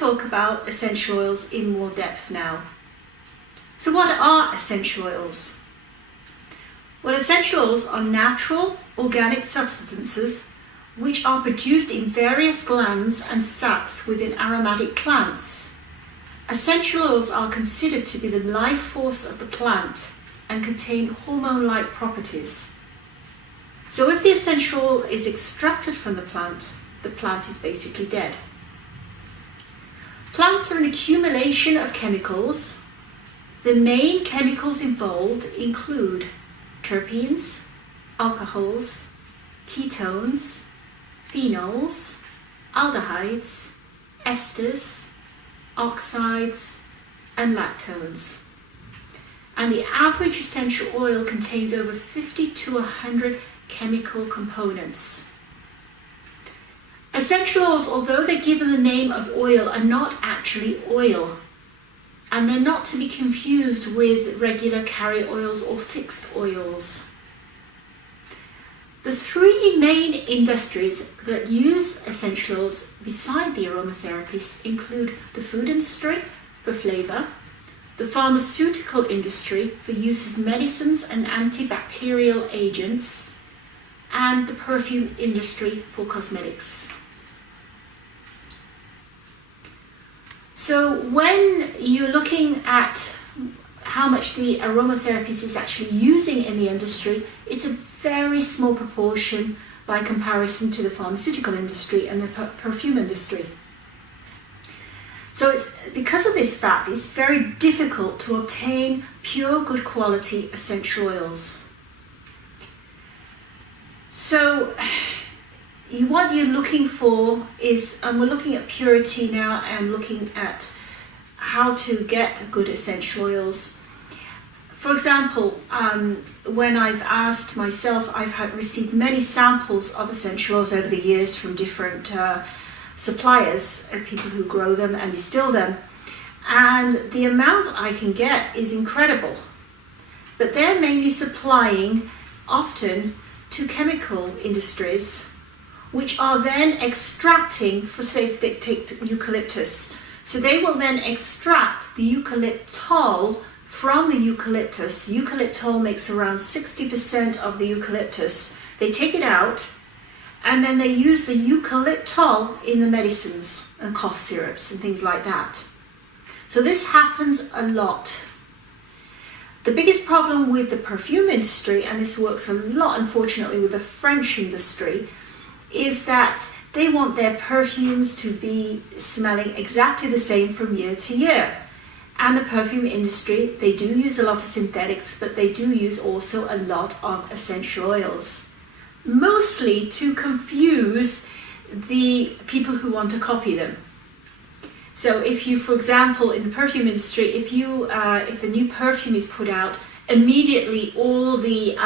talk about essential oils in more depth now. So what are essential oils? Well, essential oils are natural organic substances which are produced in various glands and sacs within aromatic plants. Essential oils are considered to be the life force of the plant and contain hormone-like properties. So if the essential oil is extracted from the plant is basically dead. Plants are an accumulation of chemicals. The main chemicals involved include terpenes, alcohols, ketones, phenols, aldehydes, esters, oxides, and lactones. And the average essential oil contains over 50 to 100 chemical components. Essential oils, although they're given the name of oil, are not actually oil, and they're not to be confused with regular carrier oils or fixed oils. The three main industries that use essential oils beside the aromatherapists include the food industry for flavor, the pharmaceutical industry for use as medicines and antibacterial agents, and the perfume industry for cosmetics. So when you're looking at how much the aromatherapist is actually using in the industry, it's a very small proportion by comparison to the pharmaceutical industry and the perfume industry. So it's because of this fact, it's very difficult to obtain pure, good quality essential oils. So what you're looking for is, we're looking at purity now and looking at how to get good essential oils. For example, when I've asked myself, I've received many samples of essential oils over the years from different suppliers, people who grow them and distill them, and the amount I can get is incredible. But they're mainly supplying often to chemical industries, which are then extracting, for say they take eucalyptus. So they will then extract the eucalyptol from the eucalyptus. Eucalyptol makes around 60% of the eucalyptus. They take it out and then they use the eucalyptol in the medicines and cough syrups and things like that. So this happens a lot. The biggest problem with the perfume industry, and this works a lot unfortunately with the French industry, is that they want their perfumes to be smelling exactly the same from year to year. And the perfume industry, they do use a lot of synthetics, but they do use also a lot of essential oils. Mostly to confuse the people who want to copy them. So if you, for example, in the perfume industry, if a new perfume is put out, immediately all the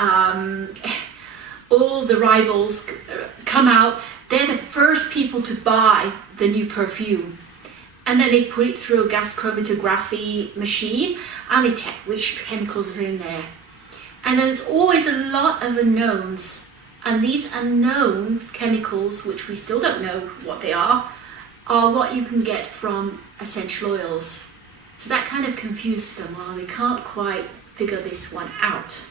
rivals come out. They're the first people to buy the new perfume, and then they put it through a gas chromatography machine and they check which chemicals are in there. And there's always a lot of unknowns, and these unknown chemicals, which we still don't know what they are what you can get from essential oils. So that kind of confuses them. Well, they can't quite figure this one out,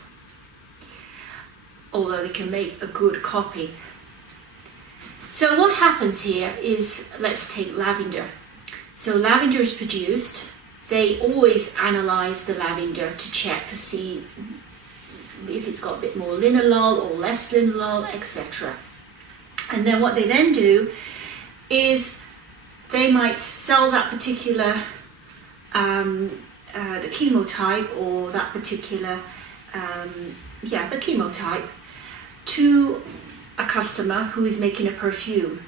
although they can make a good copy. So what happens here is, let's take lavender. So lavender is produced. They always analyze the lavender to check to see if it's got a bit more linalool or less linalool, etc. And then what they then do is they might sell that particular the chemotype, or that particular the chemotype, to a customer who is making a perfume.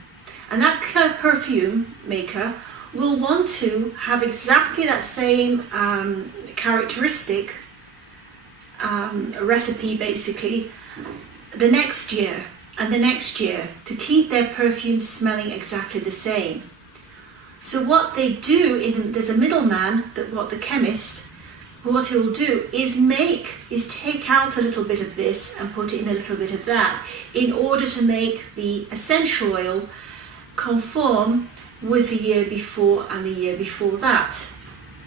And that perfume maker will want to have exactly that same characteristic recipe basically the next year and the next year, to keep their perfume smelling exactly the same. So what they do, there's a middleman, what the chemist, what he will do is take out a little bit of this and put in a little bit of that in order to make the essential oil conform with the year before and the year before that.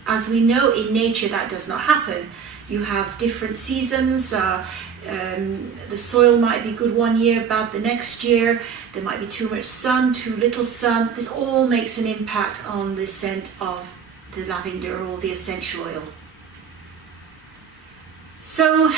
As we know, in nature that does not happen. You have different seasons. The soil might be good one year, bad the next year. There might be too much sun, too little sun. This all makes an impact on the scent of the lavender or the essential oil. So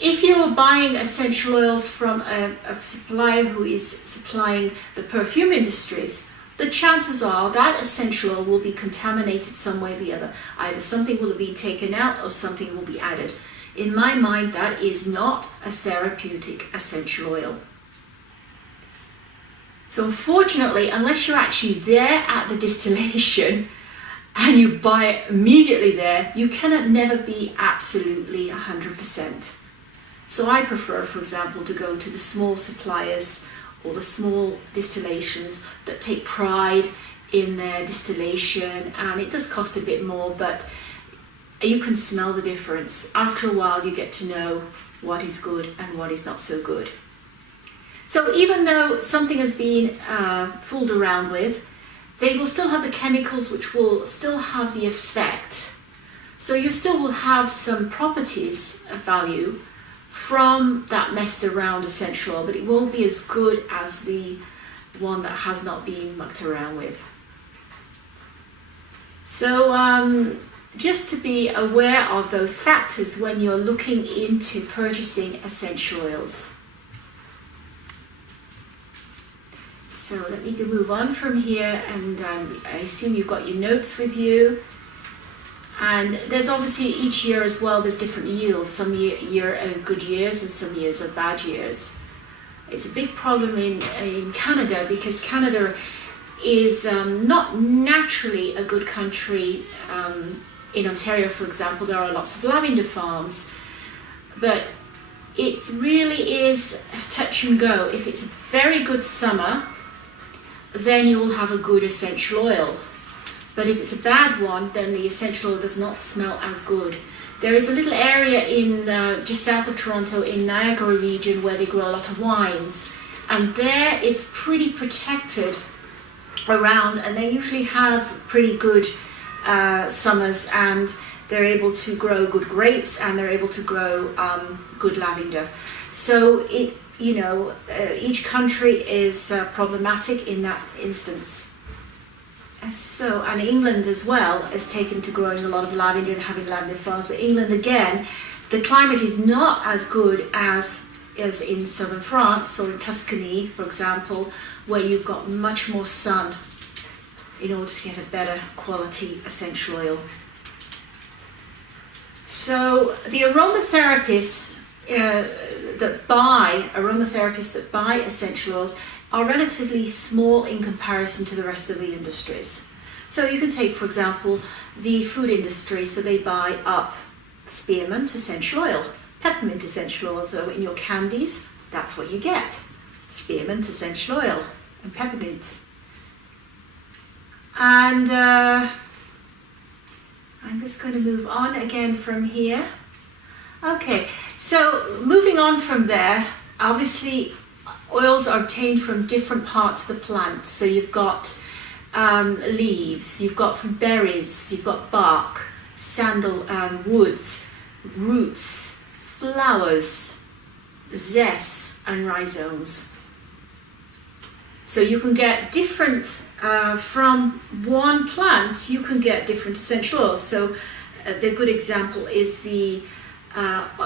if you're buying essential oils from a supplier who is supplying the perfume industries, the chances are that essential oil will be contaminated some way or the other. Either something will have been taken out or something will be added. In my mind, that is not a therapeutic essential oil. So unfortunately, unless you're actually there at the distillation and you buy it immediately there, you cannot never be absolutely 100%. So I prefer, for example, to go to the small suppliers or the small distillations that take pride in their distillation, and it does cost a bit more, but you can smell the difference. After a while you get to know what is good and what is not so good. So even though something has been fooled around with, they will still have the chemicals which will still have the effect. So you still will have some properties of value from that messed around essential oil, but it won't be as good as the one that has not been mucked around with. So just to be aware of those factors when you're looking into purchasing essential oils. So let me move on from here, and I assume you've got your notes with you. And there's obviously each year as well, there's different yields. Some year are good years and some years are bad years. It's a big problem in Canada, because Canada is not naturally a good country. In Ontario, for example, there are lots of lavender farms, but it really is touch and go. If it's a very good summer, then you will have a good essential oil. But if it's a bad one, then the essential oil does not smell as good. There is a little area in just south of Toronto in Niagara region where they grow a lot of wines, and there it's pretty protected around, and they usually have pretty good summers, and they're able to grow good grapes, and they're able to grow good lavender. So each country is problematic in that instance. So, and England as well is taken to growing a lot of lavender and having lavender farms. But England, again, the climate is not as good as in southern France or in Tuscany, for example, where you've got much more sun in order to get a better quality essential oil. So the aromatherapists that buy essential oils are relatively small in comparison to the rest of the industries. So you can take, for example, the food industry. So they buy up spearmint essential oil, peppermint essential oil. So in your candies, that's what you get: spearmint essential oil and peppermint. And I'm just going to move on again from here. Okay, so moving on from there, obviously oils are obtained from different parts of the plant. So you've got leaves, you've got from berries, you've got bark, sandal woods, roots, flowers, zest, and rhizomes. So you can get different, from one plant, you can get different essential oils. So the good example is the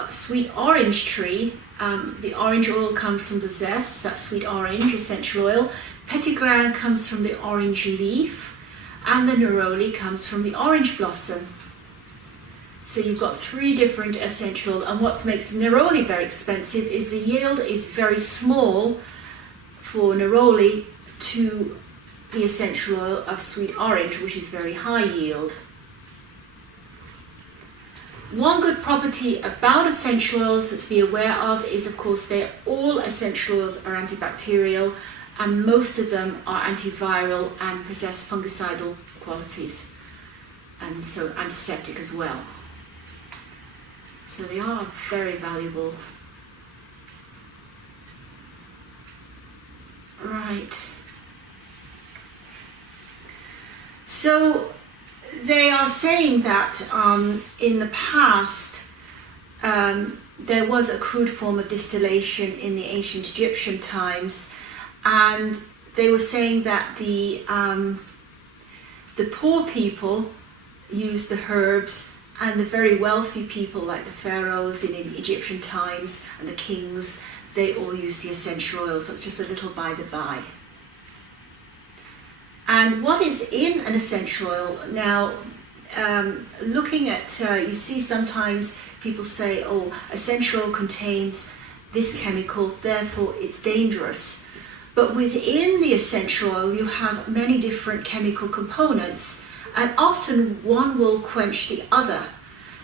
sweet orange tree. The orange oil comes from the zest, that's sweet orange essential oil. Petitgrain comes from the orange leaf, and the neroli comes from the orange blossom. So you've got three different essential oils, and what makes neroli very expensive is the yield is very small for neroli to the essential oil of sweet orange, which is very high yield. One good property about essential oils to be aware of is, of course, all essential oils are antibacterial, and most of them are antiviral and possess fungicidal qualities, and so antiseptic as well. So they are very valuable. Right. So they are saying that in the past there was a crude form of distillation in the ancient Egyptian times, and they were saying that the poor people used the herbs, and the very wealthy people like the pharaohs in Egyptian times and the kings, they all used the essential oils. That's just a little by the by. And what is in an essential oil? Now, looking at, you see sometimes people say, oh, essential oil contains this chemical, therefore it's dangerous. But within the essential oil, you have many different chemical components, and often one will quench the other.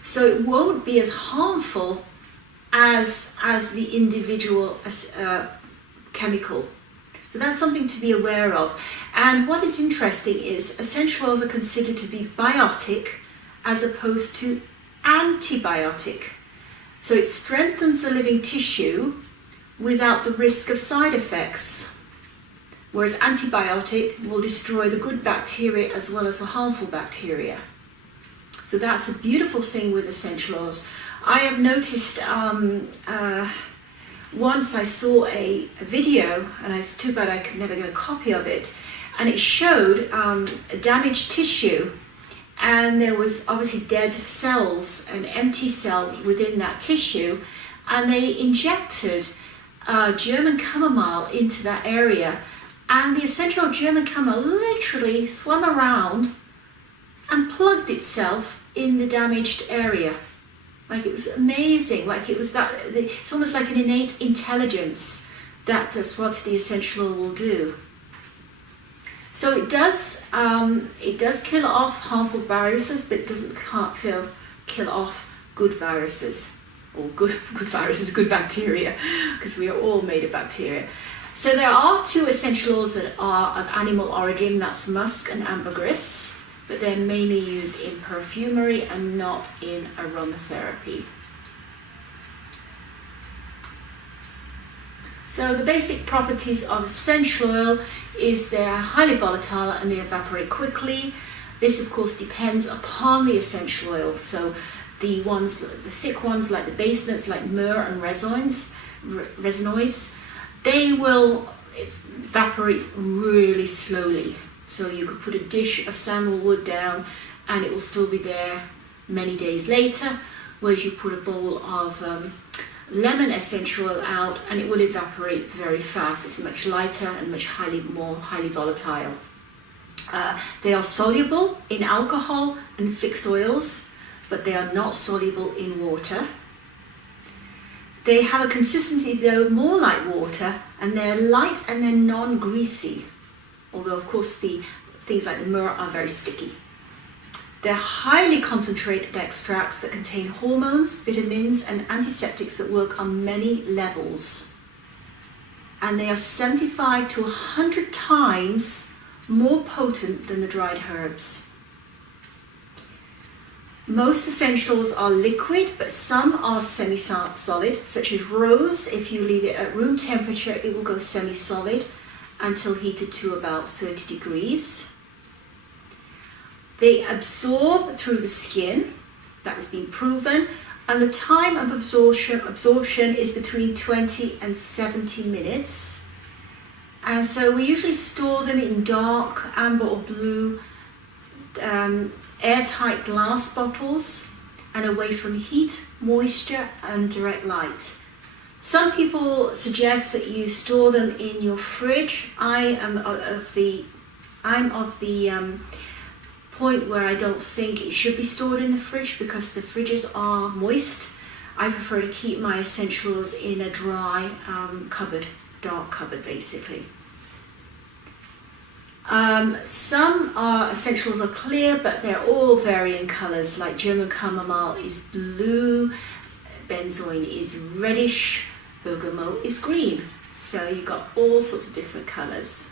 So it won't be as harmful as the individual chemical. So that's something to be aware of. And what is interesting is essential oils are considered to be biotic as opposed to antibiotic. So it strengthens the living tissue without the risk of side effects. Whereas antibiotic will destroy the good bacteria as well as the harmful bacteria. So that's a beautiful thing with essential oils. I have noticed once I saw a video, and it's too bad I could never get a copy of it, and it showed damaged tissue, and there was obviously dead cells and empty cells within that tissue, and they injected German chamomile into that area, and the essential German chamomile literally swam around and plugged itself in the damaged area. Like, it was amazing. Like, it was that, it's almost like an innate intelligence. That's what the essential oil will do. So it does kill off harmful viruses, but it doesn't kill off good viruses, or good viruses, good bacteria, because we are all made of bacteria. So there are two essential oils that are of animal origin, that's musk and ambergris, but they're mainly used in perfumery and not in aromatherapy. So the basic properties of essential oil is they're highly volatile and they evaporate quickly. This of course depends upon the essential oil. So the thick ones like the base notes like myrrh and resinoids, they will evaporate really slowly. So you could put a dish of sandalwood down and it will still be there many days later, whereas you put a bowl of lemon essential oil out and it will evaporate very fast. It's much lighter and more highly volatile. They are soluble in alcohol and fixed oils, but they are not soluble in water. They have a consistency though more like water, and they're light and they're non-greasy. Although of course the things like the myrrh are very sticky. They're highly concentrated extracts that contain hormones, vitamins and antiseptics that work on many levels. And they are 75 to 100 times more potent than the dried herbs. Most essentials are liquid, but some are semi-solid, such as rose. If you leave it at room temperature, it will go semi-solid until heated to about 30 degrees. They absorb through the skin, that has been proven, and the time of absorption is between 20 and 70 minutes. And so we usually store them in dark, amber or blue, airtight glass bottles and away from heat, moisture and direct light. Some people suggest that you store them in your fridge. I'm of the point where I don't think it should be stored in the fridge because the fridges are moist. I prefer to keep my essentials in a dry cupboard, dark cupboard basically. Some essentials are clear, but they're all varying colours, like German chamomile is blue, benzoin is reddish, bergamot is green. So you've got all sorts of different colours.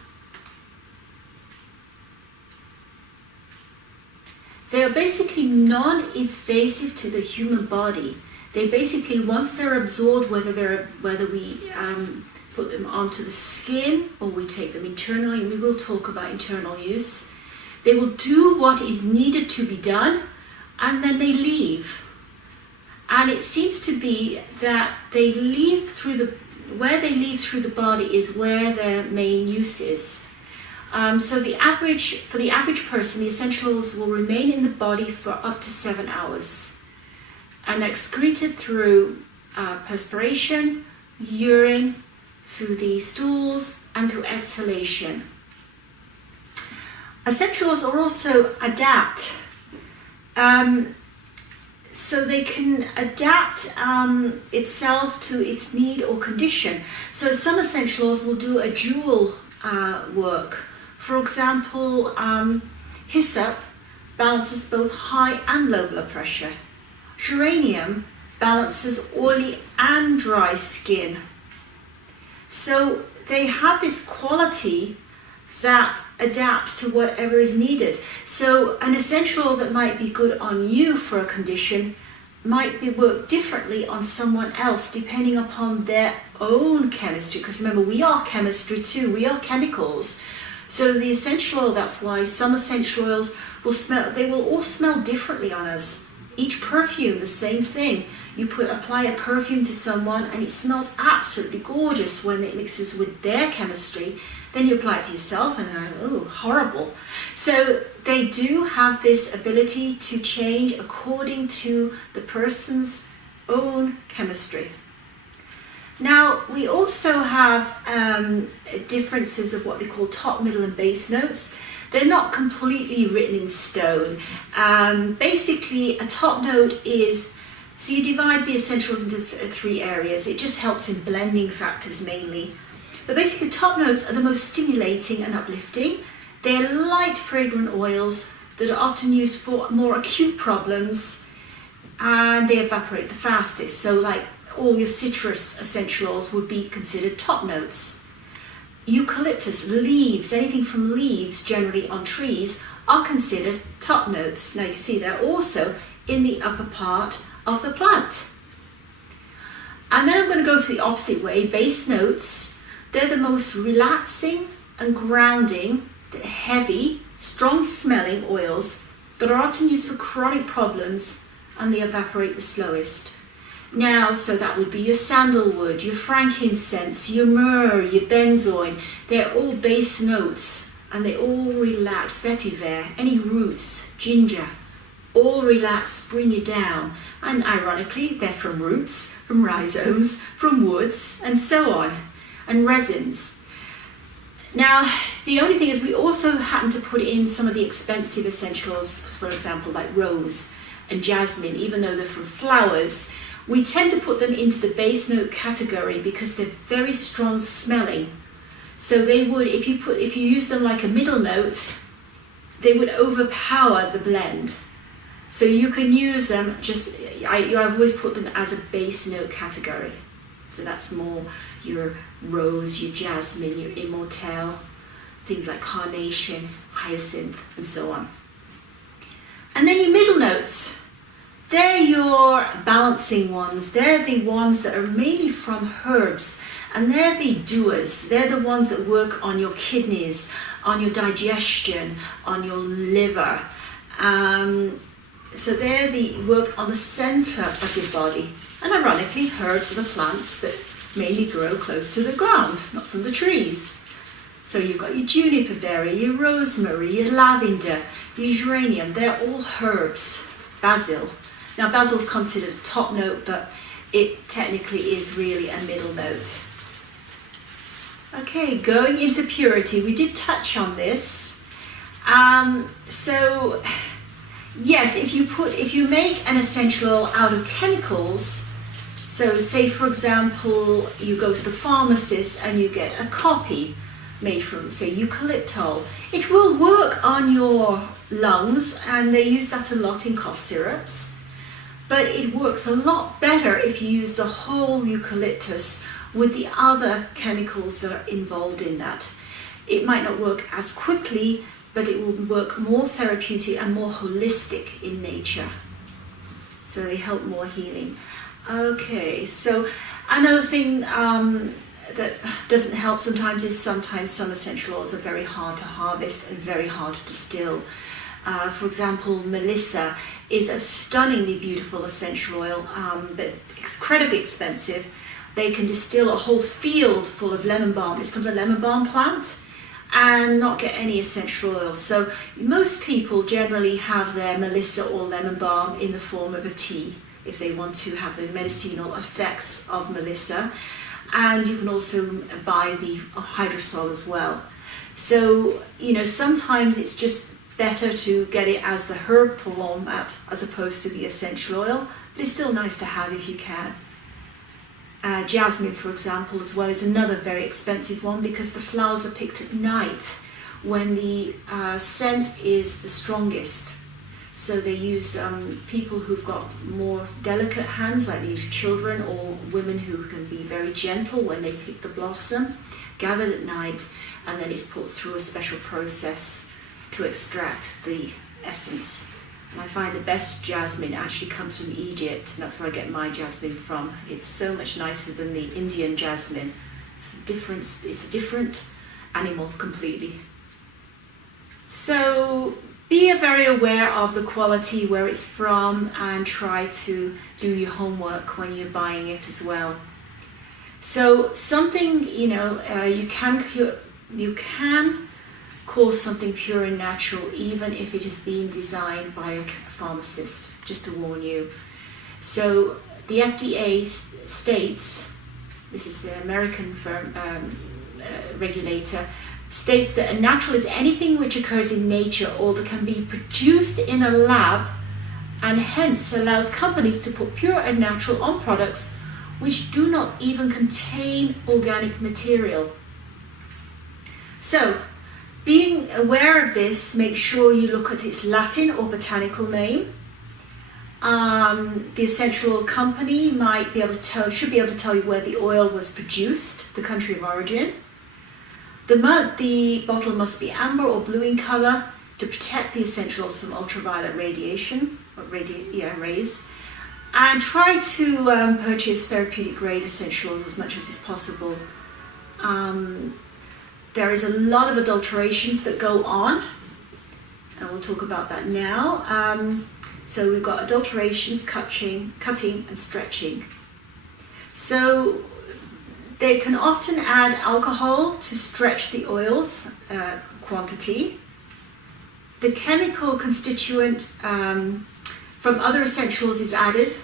They are basically non-invasive to the human body. They basically, once they're absorbed, whether we put them onto the skin or we take them internally, and we will talk about internal use, They will do what is needed to be done, and then they leave. And it seems to be that they leave through where they leave through the body is where their main use is. So for the average person, the essential oils will remain in the body for up to 7 hours and excreted through perspiration, urine, through the stools, and through exhalation. Essential oils are also adapt. So they can adapt itself to its need or condition. So some essential oils will do a dual work. For example, hyssop balances both high and low blood pressure. Geranium balances oily and dry skin. So they have this quality that adapts to whatever is needed. So an essential oil that might be good on you for a condition might be worked differently on someone else depending upon their own chemistry. Because remember, we are chemistry too, we are chemicals. So the essential oil, that's why some essential oils they will all smell differently on us. Each perfume, the same thing. You apply a perfume to someone and it smells absolutely gorgeous when it mixes with their chemistry. Then you apply it to yourself and oh, horrible. So they do have this ability to change according to the person's own chemistry. Now, we also have differences of what they call top, middle and base notes. They're not completely written in stone. Basically, a top note is, so you divide the essentials into 3 areas. It just helps in blending factors mainly. But basically, top notes are the most stimulating and uplifting. They're light, fragrant oils that are often used for more acute problems, and they evaporate the fastest. So like all your citrus essential oils would be considered top notes. Eucalyptus, leaves, anything from leaves generally on trees are considered top notes. Now you can see they're also in the upper part of the plant. And then I'm going to go to the opposite way, base notes. They're the most relaxing and grounding, heavy, strong smelling oils that are often used for chronic problems, and they evaporate the slowest. Now, so that would be your sandalwood, your frankincense, your myrrh, your benzoin. They're all base notes and they all relax. Vetiver, any roots, ginger, all relax, bring you down. And ironically, they're from roots, from rhizomes, from woods, and so on, and resins. Now, the only thing is we also happen to put in some of the expensive essentials, for example, like rose and jasmine, even though they're from flowers. We tend to put them into the base note category because they're very strong smelling. So they would, if you use them like a middle note, they would overpower the blend. So you can use them I've always put them as a base note category. So that's more your rose, your jasmine, your immortelle, things like carnation, hyacinth, and so on. And then your middle notes. They're your balancing ones. They're the ones that are mainly from herbs, and they're the doers. They're the ones that work on your kidneys, on your digestion, on your liver. So they're the work on the center of your body. And ironically, herbs are the plants that mainly grow close to the ground, not from the trees. So you've got your juniper berry, your rosemary, your lavender, your geranium. They're all herbs. Basil. Now basil's considered a top note, but it technically is really a middle note. Okay, going into purity, we did touch on this. So yes, if you make an essential oil out of chemicals, so say for example you go to the pharmacist and you get a copy made from, say, eucalyptol, it will work on your lungs, and they use that a lot in cough syrups. But it works a lot better if you use the whole eucalyptus with the other chemicals that are involved in that. It might not work as quickly, but it will work more therapeutic and more holistic in nature. So they help more healing. Okay, so another thing, that doesn't help sometimes is sometimes some essential oils are very hard to harvest and very hard to distill. For example, Melissa is a stunningly beautiful essential oil, but incredibly expensive. They can distill a whole field full of lemon balm. It's from the lemon balm plant, and not get any essential oils. So most people generally have their Melissa or lemon balm in the form of a tea if they want to have the medicinal effects of Melissa. And you can also buy the hydrosol as well. So, sometimes it's just better to get it as the herb format as opposed to the essential oil, but it's still nice to have if you can. Jasmine, for example, as well, is another very expensive one because the flowers are picked at night when the scent is the strongest. So they use people who've got more delicate hands, like they use children or women who can be very gentle when they pick the blossom, gathered at night, and then it's put through a special process to extract the essence. And I find the best jasmine actually comes from Egypt, and that's where I get my jasmine from. It's so much nicer than the Indian jasmine. It's a different animal completely. So be very aware of the quality, where it's from, and try to do your homework when you're buying it as well. So something, you can call something pure and natural even if it is being designed by a pharmacist, just to warn you. So the FDA states, this is the American regulator, states that a natural is anything which occurs in nature or that can be produced in a lab, and hence allows companies to put pure and natural on products which do not even contain organic material. So, being aware of this, make sure you look at its Latin or botanical name. The essential oil company should be able to tell you where the oil was produced, the country of origin. The bottle must be amber or blue in color to protect the essential oils from ultraviolet radiation, or rays. And try to purchase therapeutic grade essential oils as much as is possible. There is a lot of adulterations that go on, and we'll talk about that now. So we've got adulterations, cutting and stretching. So they can often add alcohol to stretch the oils quantity. The chemical constituent from other essentials is added.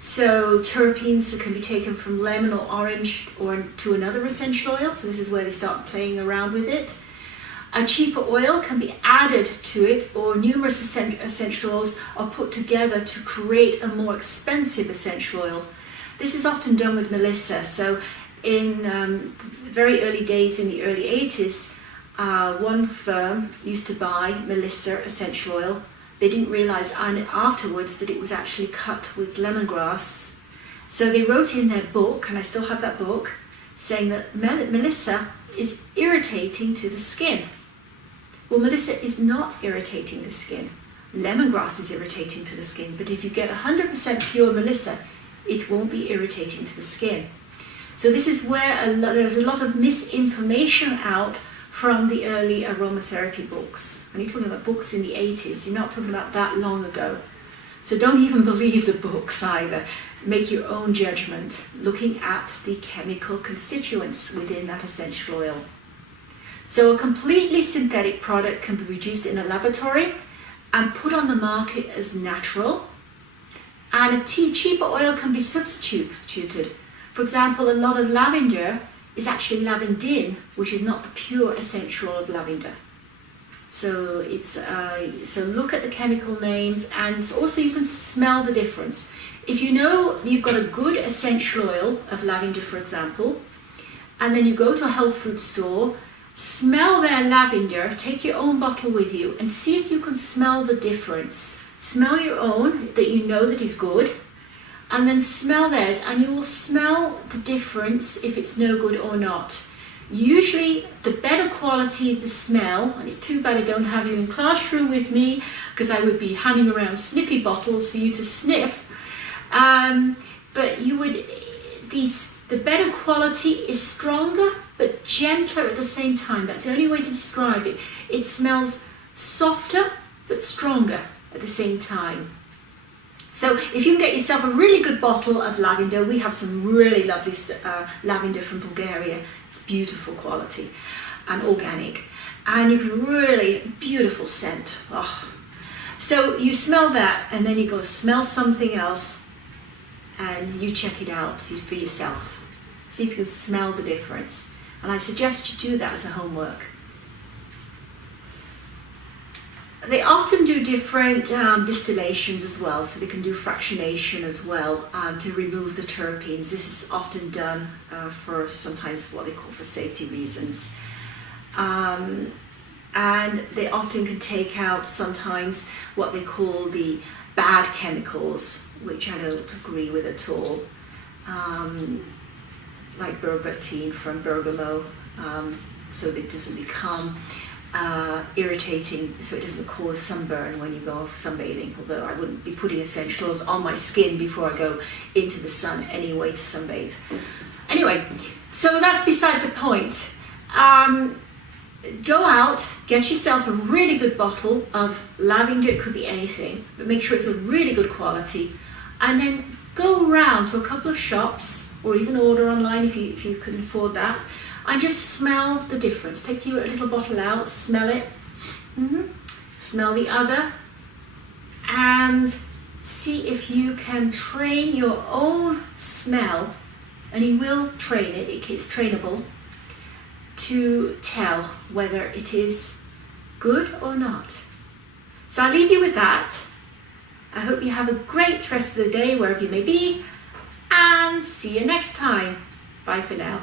So terpenes that can be taken from lemon or orange or to another essential oil. So this is where they start playing around with it. A cheaper oil can be added to it, or numerous essential oils are put together to create a more expensive essential oil. This is often done with Melissa. So in very early days, in the early 80s, one firm used to buy Melissa essential oil. They didn't realize afterwards that it was actually cut with lemongrass. So they wrote in their book, and I still have that book, saying that Melissa is irritating to the skin. Well, Melissa is not irritating the skin. Lemongrass is irritating to the skin, but if you get 100% pure Melissa, it won't be irritating to the skin. So this is where there's a lot of misinformation out from the early aromatherapy books. And you're talking about books in the 80s, you're not talking about that long ago. So don't even believe the books either. Make your own judgment, looking at the chemical constituents within that essential oil. So a completely synthetic product can be produced in a laboratory and put on the market as natural. And a cheaper oil can be substituted. For example, a lot of lavender is actually lavandin, which is not the pure essential oil of lavender. So so look at the chemical names, and also you can smell the difference. If you know you've got a good essential oil of lavender, for example, and then you go to a health food store, smell their lavender, take your own bottle with you, and see if you can smell the difference. Smell your own that you know that is good, and then smell theirs, and you will smell the difference if it's no good or not. Usually the better quality the smell, and it's too bad I don't have you in classroom with me because I would be handing around sniffy bottles for you to sniff, but The better quality is stronger but gentler at the same time. That's the only way to describe it. It smells softer but stronger at the same time. So if you can get yourself a really good bottle of lavender, we have some really lovely lavender from Bulgaria. It's beautiful quality and organic. And you can really, beautiful scent. Oh. So you smell that and then you go smell something else and you check it out for yourself. See if you can smell the difference. And I suggest you do that as a homework. They often do different distillations as well, so they can do fractionation as well to remove the terpenes. This is often done for sometimes what they call for safety reasons. And they often can take out sometimes what they call the bad chemicals, which I don't agree with at all, like berbertine from bergamot, so that it doesn't become irritating, so it doesn't cause sunburn when you go sunbathing, although I wouldn't be putting essential oils on my skin before I go into the sun anyway to sunbathe. Anyway, so that's beside the point. Go out, get yourself a really good bottle of lavender, it could be anything, but make sure it's a really good quality, and then go around to a couple of shops, or even order online if you can afford that, and just smell the difference. Take your little bottle out, smell it, smell the other, and see if you can train your own smell, and you will train it, it's trainable, to tell whether it is good or not. So I'll leave you with that. I hope you have a great rest of the day wherever you may be, and see you next time. Bye for now.